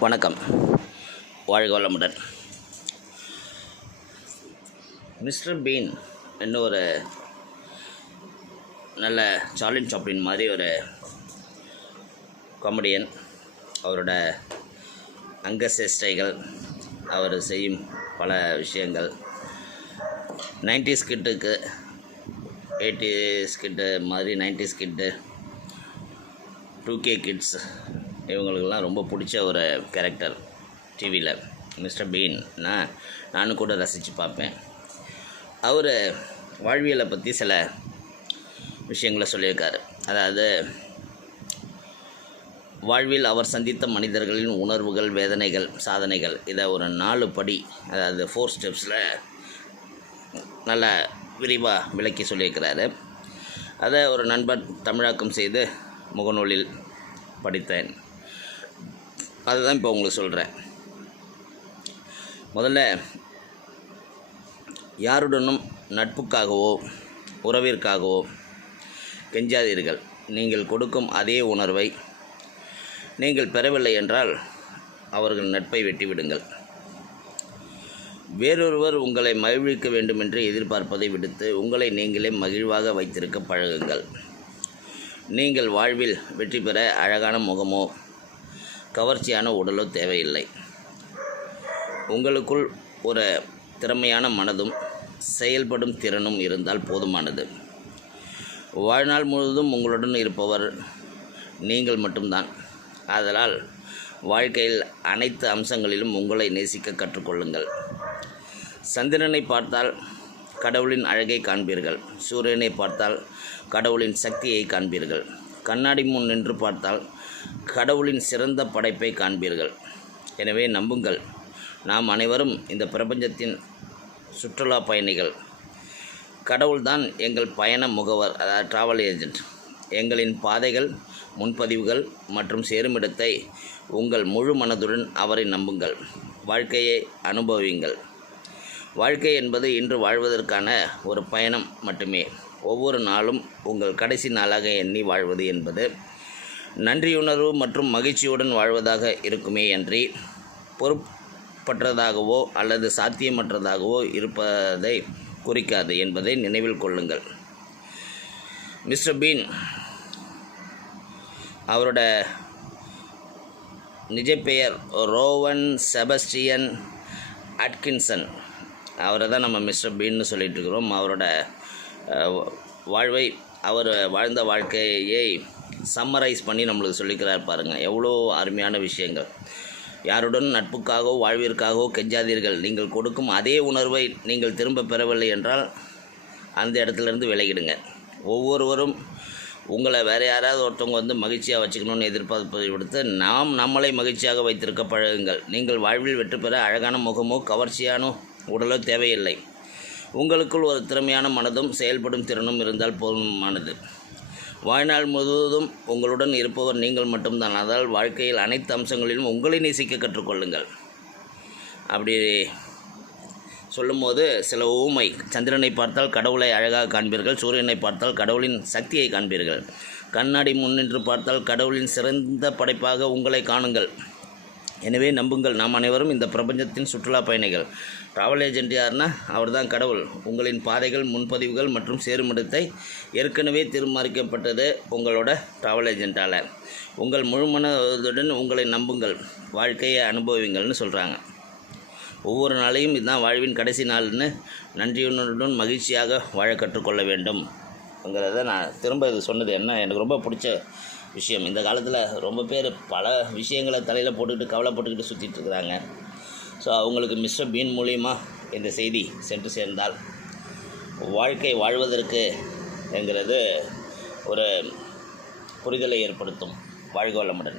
வணக்கம். வாழ்க வளமுடன். மிஸ்டர் பீன் என்ன ஒரு நல்ல சார்லின் சாப்ளின் மாதிரி ஒரு காமெடியன் அவரோட அங்க சேஷ்டைகள் அவர் செய்யும் பல விஷயங்கள். நைன்டிஸ் கிட்டுக்கு எயிட்டி கிட்டு மாதிரி நைன்டிஸ் ஸ்கிட்டு டூ கே கிட்ஸ் இவங்களுக்கெல்லாம் ரொம்ப பிடிச்ச ஒரு கேரக்டர் டிவியில் மிஸ்டர் பீன் நான் நானும் கூட ரசித்து பார்ப்பேன். அவர் வாழ்வியலை பற்றி சில விஷயங்களை சொல்லியிருக்காரு. அதாவது வாழ்வில் அவர் சந்தித்த மனிதர்களின் உணர்வுகள் வேதனைகள் சாதனைகள் இதை ஒரு நாலு படி அதாவது ஃபோர் ஸ்டெப்ஸில் நல்லா விரிவாக விளக்கி சொல்லியிருக்கிறாரு. அதை ஒரு நண்பர் தமிழாக்கம் செய்து முகநூலில் படித்தேன். அதுதான் இப்போ உங்களுக்கு சொல்கிறேன் முதல்ல யாருடனும் நட்புக்காகவோ உறவிற்காகவோ கெஞ்சாதீர்கள். நீங்கள் கொடுக்கும் அதே உணர்வை நீங்கள் பெறவில்லை என்றால் அவர்கள் நட்பை வெட்டிவிடுங்கள். வேறொருவர் உங்களை மகிழ்விக்க வேண்டுமென்று எதிர்பார்ப்பதை விடுத்து உங்களை நீங்களே மகிழ்வாக வைத்திருக்க பழகுங்கள். நீங்கள் வாழ்வில் வெற்றி பெற அழகான முகமோ கவர்ச்சியான உடலோ தேவையில்லை. உங்களுக்குள் ஒரு திறமையான மனதும் செயல்படும் திறனும் இருந்தால் போதுமானது. வாழ்நாள் முழுவதும் உங்களுடன் இருப்பவர் நீங்கள் மட்டும்தான். ஆதலால் வாழ்க்கையில் அனைத்து அம்சங்களிலும் உங்களை நேசிக்க கற்றுக்கொள்ளுங்கள். சந்திரனை பார்த்தால் கடவுளின் அழகை காண்பீர்கள். சூரியனை பார்த்தால் கடவுளின் சக்தியை காண்பீர்கள். கண்ணாடி முன் நின்று பார்த்தால் கடவுளின் சிறந்த படைப்பை காண்பீர்கள். எனவே நம்புங்கள் நாம் அனைவரும் இந்த பிரபஞ்சத்தின் சுற்றுலா பயணிகள். கடவுள்தான் எங்கள் பயண முகவர் அதாவது ட்ராவல் ஏஜென்ட் எங்களின் பாதைகள் முன்பதிவுகள் மற்றும் சேருமிடத்தை உங்கள் முழு மனதுடன் அவரை நம்புங்கள். வாழ்க்கையை அனுபவியுங்கள். வாழ்க்கை என்பது இன்று வாழ்வதற்கான ஒரு பயணம் மட்டுமே. ஒவ்வொரு நாளும் உங்கள் கடைசி நாளாக எண்ணி வாழ்வது என்பது நன்றியுணர்வு மற்றும் மகிழ்ச்சியுடன் வாழ்வதாக இருக்குமே அன்றி பொறுப்பற்றதாகவோ அல்லது சாத்தியமற்றதாகவோ இருப்பதை குறிக்காது என்பதை நினைவில் கொள்ளுங்கள். மிஸ்டர் பீன் அவரோட நிஜ பெயர் ரோவன் செபஸ்டியன் அட்கின்சன். அவரை தான் நம்ம மிஸ்டர் பீன்னு சொல்லிட்டு இருக்கிறோம் அவரோட வாழ்வை அவர் வாழ்ந்த வாழ்க்கையை சம்மரைஸ் பண்ணி நம்மளுக்கு சொல்லிக்கிறார் பாருங்கள் எவ்வளோ அருமையான விஷயங்கள். யாருடன் நட்புக்காகவோ வாழ்விற்காகவோ கெஞ்சாதீர்கள். நீங்கள் கொடுக்கும் அதே உணர்வை நீங்கள் திரும்ப பெறவில்லை என்றால் அந்த இடத்துலேருந்து விலகிடுங்க. ஒவ்வொருவரும் உங்களை வேறு யாராவது ஒருத்தவங்க வந்து மகிழ்ச்சியாக வச்சுக்கணும்னு எதிர்பார்ப்பதை விடுத்து நாம் நம்மளை மகிழ்ச்சியாக வைத்திருக்க பழகுங்கள். நீங்கள் வாழ்வில் வெற்றி பெற அழகான முகமோ கவர்ச்சியான உடலோ தேவையில்லை. உங்களுக்குள் ஒரு திறமையான மனதும் செயல்படும் திறனும் இருந்தால் போதுமானது. வாழ்நாள் முழுவதும் உங்களுடன் இருப்பவர் நீங்கள் மட்டும்தான். அதால் வாழ்க்கையில் அனைத்து அம்சங்களிலும் உங்களை நேசிக்க கற்றுக்கொள்ளுங்கள். அப்படி சொல்லும்போது சில ஊமை சந்திரனை பார்த்தால் கடவுளை அழகாக காண்பீர்கள் சூரியனை பார்த்தால் கடவுளின் சக்தியை காண்பீர்கள். கண்ணாடி முன்னின்று பார்த்தால் கடவுளின் சிறந்த படைப்பாக உங்களை காணுங்கள். எனவே நம்புங்கள் நாம் அனைவரும் இந்த பிரபஞ்சத்தின் சுற்றுலா பயணிகள். ட்ராவல் ஏஜென்ட் யாருன்னா அவர்தான் கடவுள். உங்களின் பாதைகள் முன்பதிவுகள் மற்றும் சேருமிடத்தை ஏற்கனவே தீர்மானிக்கப்பட்டது உங்களோட ட்ராவல் ஏஜென்ட்டால் உங்கள் முழுமனதுடன் உங்களை நம்புங்கள் வாழ்க்கையை அனுபவிங்கள்னு சொல்கிறாங்க ஒவ்வொரு நாளையும் இதுதான் வாழ்வின் கடைசி நாள்னு நன்றியுணருடன் மகிழ்ச்சியாக வாழ கற்றுக்கொள்ள வேண்டும். ங்கிறத நான் திரும்ப இது சொன்னது என்ன? எனக்கு ரொம்ப பிடிச்ச விஷயம். இந்த காலத்தில் ரொம்ப பேர் பல விஷயங்களை தலையில் போட்டுக்கிட்டு கவலைப்பட்டுக்கிட்டு சுற்றிட்டு இருக்கிறாங்க. ஸோ அவங்களுக்கு மிஸ்டர் பீன் மூலியமா இந்த செய்தி சென்று சேர்ந்தால் வாழ்க்கை வாழ்வதற்கு என்கிறது ஒரு புரிதலை ஏற்படுத்தும். வாழ்க வளமுடன்.